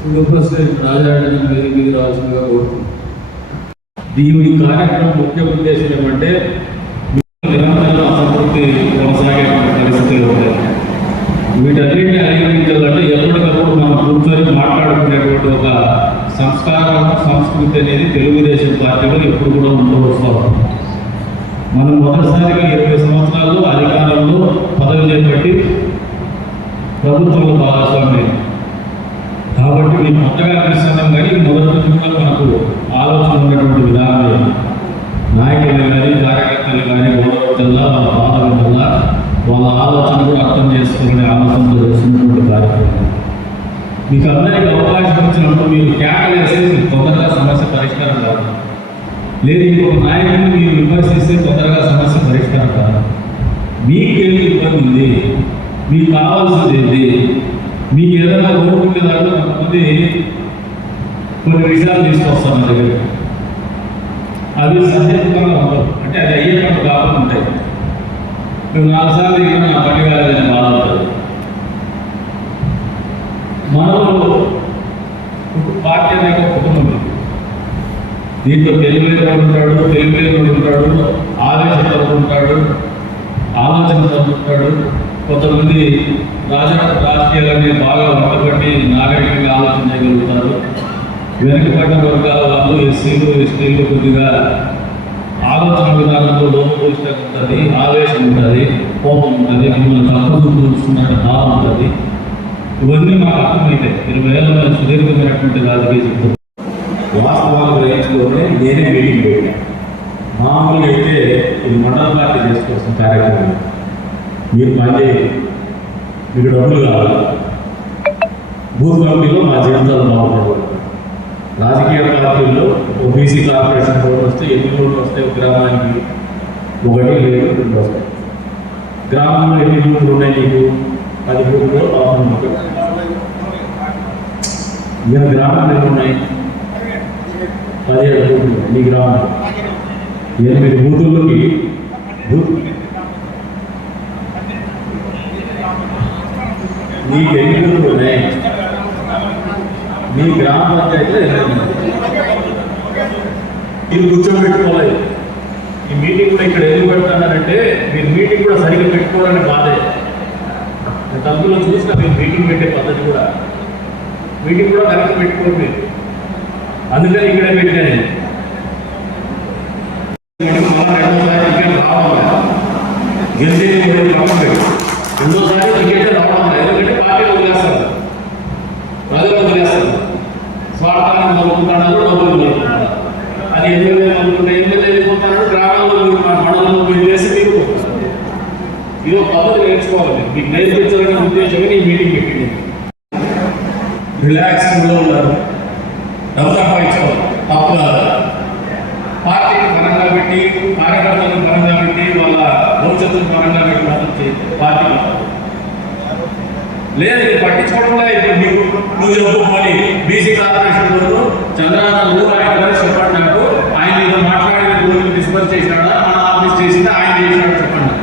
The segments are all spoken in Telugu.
సింగప్రసిడెంట్ రాజారెడ్డి మీరు మీరు రావాల్సిందిగా కోరుతున్నాను దీని కార్యక్రమం ముఖ్య ఉద్దేశం ఏమంటే నిరంతరం అసంతృప్తి కొనసాగేటువంటి పరిస్థితులు ఉంటాయి వీటన్నిటిని అధిగమించాలంటే ఎప్పటికప్పుడు మనం కూర్చొని మాట్లాడుకునేటువంటి ఒక సంస్కారం సంస్కృతి అనేది తెలుగుదేశం పార్టీలో ఎప్పుడు కూడా ఉండవచ్చు మనం మొదటిసారిగా ఇరవై సంవత్సరాల్లో అధికారంలో పదవి చేపట్టి ప్రభుత్వంలో భాగస్వామ్యం కాబట్టి మీరు కొత్తగా కలుస్తున్నాం కానీ మొదటి నుంచి మనకు ఆలోచన ఉన్నటువంటి విధానం నాయకులు కానీ కార్యకర్తలు కానీ గౌరవించాలా వాళ్ళ బాధ వినాలా వాళ్ళ ఆలోచన కూడా అర్థం చేసుకోవాలనే ఆలోచనతో చేస్తున్నటువంటి కార్యక్రమం. మీకు అందరికీ అవకాశం ఇచ్చినప్పుడు మీరు కేకలేస్తే మీకు తొందరగా సమస్య పరిష్కారం కాదు. లేదు ఇంకొక నాయకుడిని మీరు విమర్శిస్తే తొందరగా సమస్య పరిష్కారం కాదు. మీకేమి ఇబ్బంది ఉంది? మీకు కావాల్సింది ఏంటి మీకు ఏదైనా ఓపిక దాంట్లో కొంతమంది కొన్ని విషయాలు తీసుకొస్తాం మన దగ్గర. అవి సహజంగా ఉండవు. అంటే అది అయ్యేటప్పుడు కాకుండా ఉంటాయి. నువ్వు నాలుగు సార్లు ఇక్కడ నా పని కాలేదని బాధపడదు మనలో పార్టీ అనే ఒక కుటుంబం ఉంది. దీంట్లో తెలివిలేని ఉంటాడు తెలివిలేని ఉంటాడు ఆవేశంతో ఉంటాడు ఆలోచన ఉంటాడు కొంతమంది రాజ రాజకీయాలన్నీ బాగా వంటబట్టి నాగరికంగా ఆలోచన చేయగలుగుతారు. వెనుకబడిన వర్గాల వాళ్ళు ఎస్సీలు ఎస్టీలు కొద్దిగా ఆలోచన విధానంలో లోపభూయిష్టం ఉంటుంది ఆవేశం ఉంటుంది కోపం ఉంటుంది మిమ్మల్ని తక్కువ చూస్తున్నట్టు భావం ఉంటుంది. ఇవన్నీ మాకు అర్థమైతే ఇరవై ఏళ్ళ సుదీర్ఘమైనటువంటి రాజకీయ జీవితం. వాస్తవాలు గ్రహించుకొని నేనే మీటింగ్ పెట్టాను మామూలుగా అయితే ఇది మండల పార్టీ చేసుకోవాల్సిన కార్యక్రమం. మీరు పనిచేయండి మీకు డబ్బులు కావాలి. బూత్ కమిటీలో మా జీవితాలు బాగుపడకూడదు రాజకీయ పార్టీల్లో ఓబీసీ కార్పొరేషన్ రోడ్లు వస్తే ఎన్ని రోడ్లు వస్తాయి ఒక గ్రామానికి ఒకటి లేదు రెండు వస్తాయి. గ్రామంలో ఎన్ని బూతులు ఉన్నాయి నీకు? పది బూతులు పదకొండు బూతులు. ఈయన గ్రామంలో ఎన్ని ఉన్నాయి? పదిహేడు బూతులు ఉన్నాయి నీ గ్రామంలో. ఎనిమిది బూతుల్లోకి బూత్ మీ ఎన్ని బూతులు ఉన్నాయి మీ గ్రామ పంచాయతీలో ఎనిమిది ఇది కూర్చోబెట్టుకోలేదు ఈ మీటింగ్ కూడా ఇక్కడ ఎందుకు పెడుతున్నారంటే మీరు మీటింగ్ కూడా సరిగ్గా పెట్టుకోవడానికి బాధే నేను తప్పులో చూసిన మీరు మీటింగ్ పెట్టే పద్ధతి కూడా. మీటింగ్ కూడా కరెక్ట్ పెట్టుకోండి మీరు. అందుకని ఇక్కడే పెట్టాను నేను. ఇది ఒక పద్ధతి నేర్చుకోవాలి. మీకు నేర్పించాలనే ఉద్దేశమే ఈ మీటింగ్ పెట్టింది. రిలాక్సింగ్లో ఉన్నారు. డబ్బు సంపాదించుకోవాలి తప్పు కాదు పార్టీని పరంగా పెట్టి కార్యకర్తలను పరంగా పెట్టి వాళ్ళ భవిష్యత్తును పరంగా పెట్టి మద్దతు పార్టీ లేదు ఇది పట్టించుకోవడం ఇప్పుడు నీకు నువ్వు చెప్పు చెప్పుకొని బీసీ కార్పొరేషన్ వరకు చంద్రబాబు ఊరు ఆయన గారు చెప్పండి నాకు. ఆయన ఏదో మాట్లాడిన గురించి డిస్పర్స్ చేసినాడా? మన ఆఫీస్ చేసిందా? ఆయన చేసినాడు చెప్పండి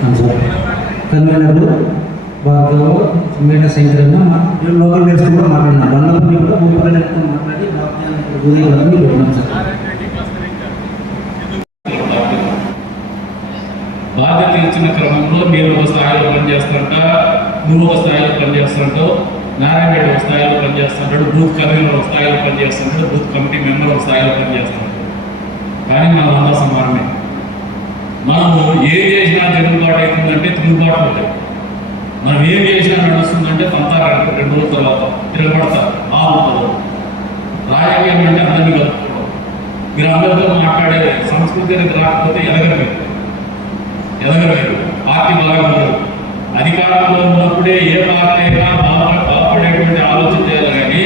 కన్వీనర్లు భాగంలో మేట శంకరన్న లోకల్ వ్యవస్థ కూడా మాట్లాడినాం బంధపల్లి కూడా భూమిపల్లితో మాట్లాడి ఉదయం పెట్టినాం సార్. బాధ్యత ఇచ్చిన క్రమంలో మీరు ఒక స్థాయిలో పనిచేస్తుంట నువ్వు ఒక స్థాయిలో పనిచేస్తుంటావు నారాయణ రెడ్డి ఒక స్థాయిలో పనిచేస్తుంటాడు బూత్ కన్వీనర్ ఒక స్థాయిలో పనిచేస్తుంటాడు బూత్ కమిటీ మెంబర్ ఒక స్థాయిలో పనిచేస్తుంటాడు. కానీ మనం అంతా సమానమే. మనము ఏం చేసినా తిరుగుబాటు అంటే తిరుగుబాటు ఉంటాయి. మనం ఏం చేసినా నడుస్తుందంటే తంతారు రెండు రోజుల తర్వాత తిరగబడతారు ఆగుతారు రాజకీయం అంటే అందరినీ కలుపుకోవడం మీరు అందరితో మాట్లాడే సంస్కృతి అనేది రాకపోతే ఎదగరలేదు ఎదగరలేదు పార్టీ బాగా అధికారంలో ఉన్నప్పుడే ఏ పార్టీ అయినా బాగా బాగుపడేటువంటి ఆలోచన చేయాలి కానీ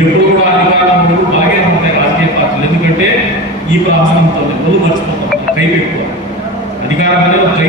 ఎప్పుడు కూడా అధికారంలో ఉన్నప్పుడు బాగానే ఉంటాయి రాజకీయ పార్టీలు. ఎందుకంటే ఈ ప్రాంతంతో ఎప్పుడు మర్చిపోతాం. ట్రైన్ ఎక్కువ. అధికారం అనేది ఒక కై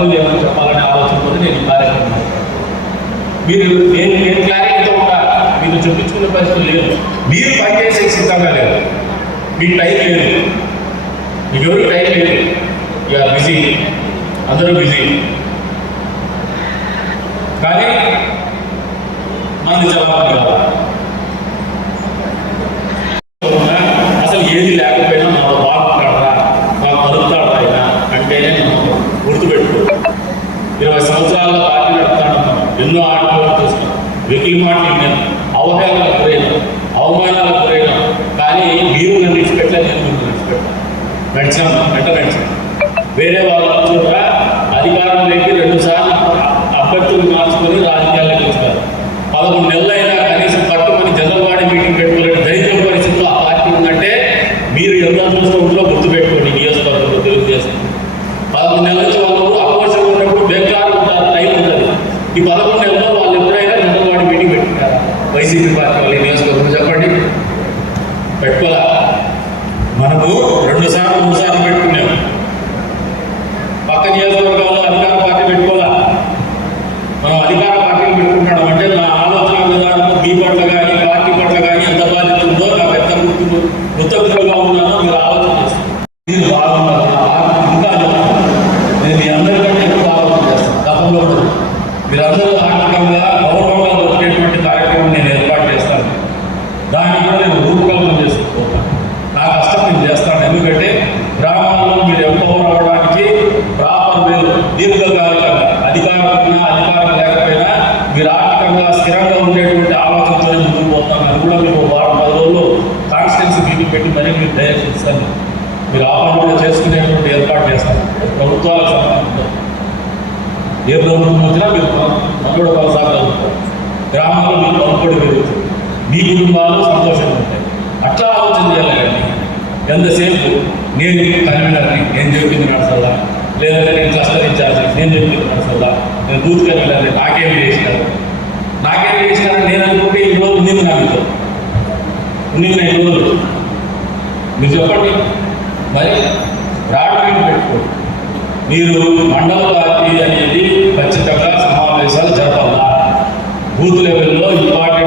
అమలు పనులు ఏమని చెప్పాలనే ఆలోచనతో నేను ఈ కార్యక్రమం మీరు నేను నేను క్లారిటీతో ఉంటా మీరు చూపించుకునే పరిస్థితి లేదు మీరు పనిచేసే సిద్ధంగా లేదు మీ టైం లేదు. మీకు ఎవరికి టైం లేదు. ఆర్ బిజీ అందరూ బిజీ కానీ మనది జవాబు కావాలి అసలు ఏది లేకపోయినా మాకు బాగుంటాడా మాకు కలుగుతాడా ఆయన అంటేనే మనం గుర్తుపెట్టుకో ఇరవై సంవత్సరాల పార్టీ నడుపుతాను ఎన్నో ఆటలు చూస్తాం వెకిలి మాటలు నేను అవహేళనకు గురైనా అవమానాలకు గురైనా. కానీ మీరు నన్ను విడిచిపెట్టలేదు నేను మిమ్మల్ని విడిచిపెట్టాను 24 horas. కూడా మీకు వారం పది రోజులు కాన్స్టిట్యున్సీ మీటింగ్ పెట్టి మరీ మీరు తయారు చేస్తాను మీరు ఆహ్వానంగా చేసుకునేటువంటి ఏర్పాటు చేస్తాను ప్రభుత్వాలకు సంబంధించిన ఏ ప్రభుత్వం వచ్చినా మీరు మనుగడ కొనసాగలుగుతారు గ్రామాల్లో మీకు పనుకోడి పెరుగుతుంది. మీ కుటుంబాలు సంతోషంగా ఉంటాయి. అట్లా ఆలోచన చేయాలండి ఎంతసేపు నేను కన్వీనర్ని నేను చెప్పింది నడసల్లా లేదంటే నేను క్లస్టర్ ఇన్ఛార్జ్ నేను చెప్పింది నడసల్లా నేను బూత్ కన్వీనర్ని నాకేం చేసినారు? నాకేం చేసినారని నేను అనుకుంటే ఈ నా మీతో నమ్ముతాను నిన్న ఈ రోజులు మీరు చెప్పండి. మరి రావడానికి పెట్టుకో మీరు మండల పార్టీ అనేది ఖచ్చితంగా సమావేశాలు జరపాలా. బూత్ లెవెల్లో ఇంపార్టెంట్